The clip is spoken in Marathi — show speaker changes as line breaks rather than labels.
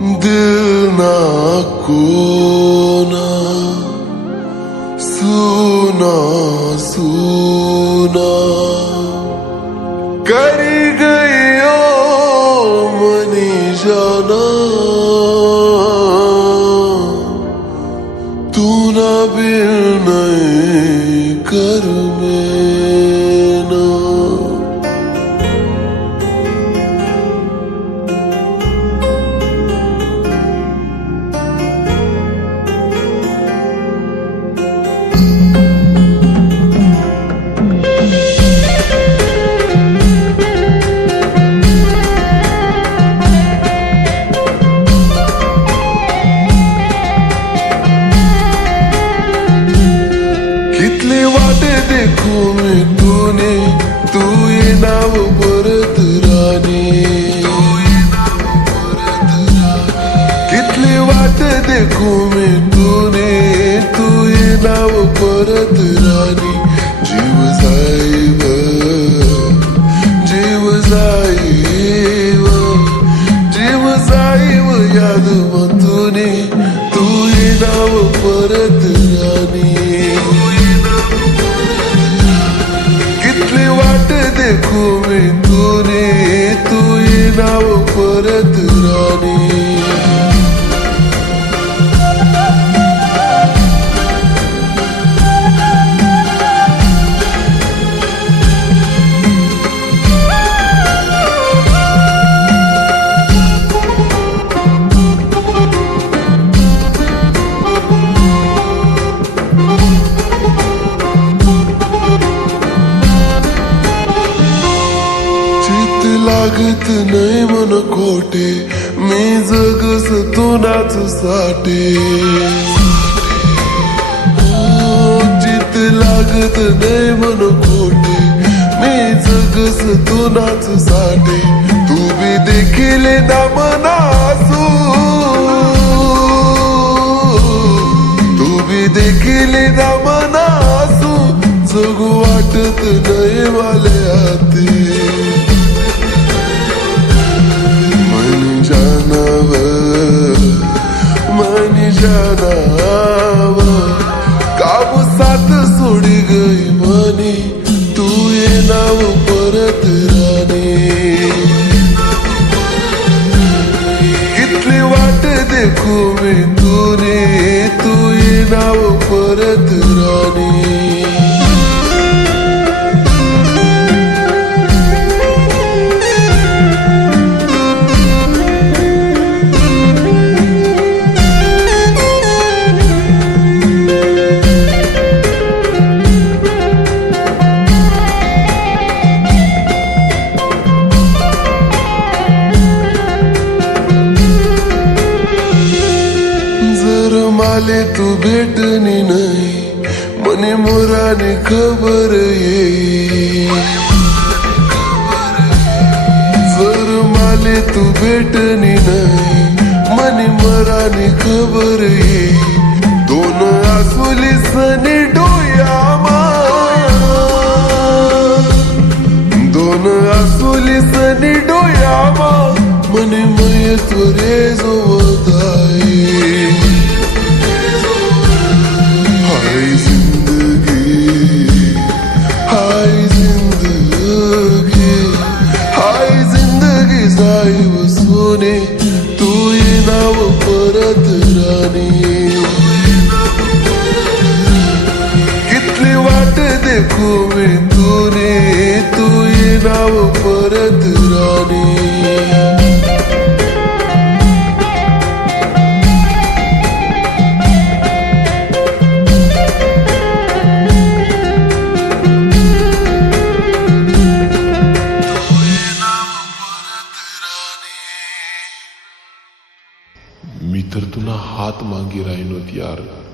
दिल ना कोना सुना सुना वाटे देखू मी तूने तू ये नाव परत राणी कितले वाटे देखू मी तूने तू ये नाव परत राणी देखू मी तूने तू ये नाव परत राणी लागत नाही मन खोटे. मी जगस तू साठे. चित लागत नाही मन खोटे. मी जगस तू साठे. तू बी देखील ना मनासू तू बी देखील ना मनासू जगू वाटत नाही मला आते देखू मी तूने तू ये नाव परत राणी आले तू भेटणी नाही. मने मोराने खबर ये. जर माले तू भेटणी नाही मने मराने खबर ये. दोन आसुली सनी डोयामा दोन आसुली सनी डोयामा मने मय त्वरे जोवदाई කුවෙන්දුනේ තුයි නව පරදුරනේ මිතර තුන හාත් මාගේ රයිනෝ තියාරලා.